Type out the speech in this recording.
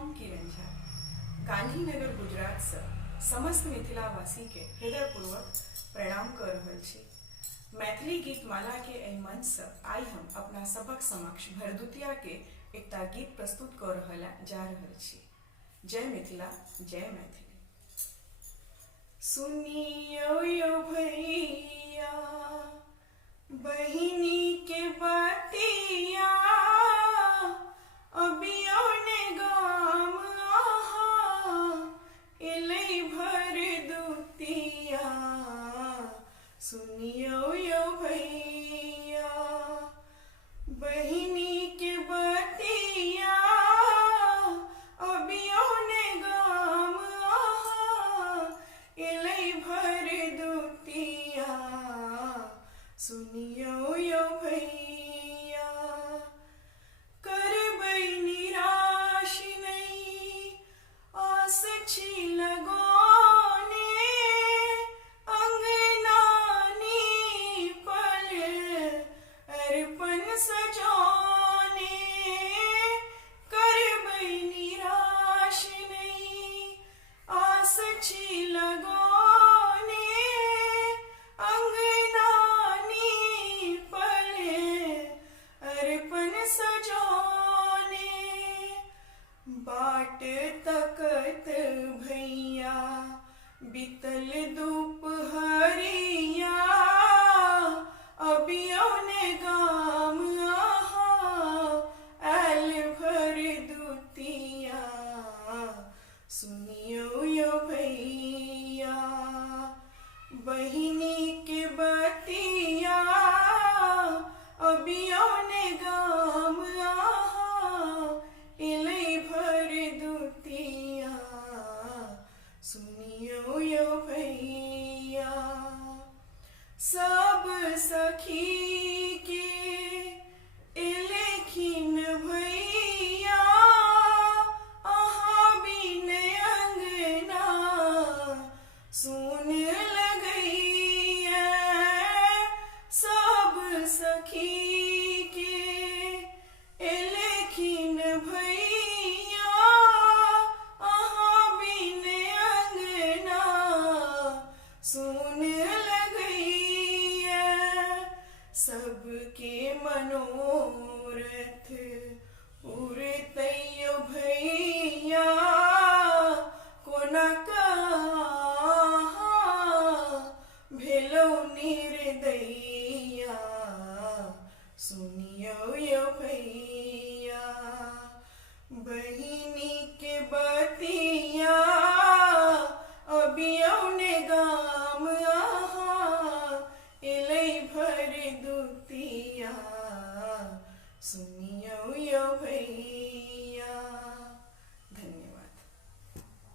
हम किरण झा गांधीनगर गुजरात से समस्त मिथिलावासी के हृदयपूर्वक प्रणाम कर रहल छी। मैथिली गीत माला के एहि मंच से आई हम अपना सबक समक्ष भरदुतिया के एकटा गीत प्रस्तुत कर जा रहल छी। जय मिथिला, जय मैथिली। सुनियो यो भैया बहिनी के बतिया, अबियो ने गाम आहा एलै भर दुतिया। सुनियो यो भैया बहिनी के बतिया, अबियो ने गाम आहा एलै भर दुतिया। सुनियो यो भैया करबै निराश नहीं, आस छी लगौने अंगना नीपल अरपन सजौने। करबै निराश नहीं, आस छी लगौने अंगना नीपल अरपन सजौने। बाट तकत भैया बीतल दुपहरिया, अबियो ने गाम आहा आयल भर दुतिया। सुनियो यो भैया बहिनी के बतिया, अबियो ने गाम आहा एलै भर दुतिया। सुनियो यो भैया सब सखी के एलेखिन भैया, अहाँ बिन अंगना सुन लगैया। सब सखी के एलेखिन भैया, अहाँ बिन अंगना सुन लगैया। सबके मनोरथ उड़तैयो भैया, कोना कहाँ भेलौ निर्दैया। सुनियो यो भैया बहिनी के बतिया, अबियो ने गाम आहा एलै भर दुतिया। सुनियो यो भैया। धन्यवाद।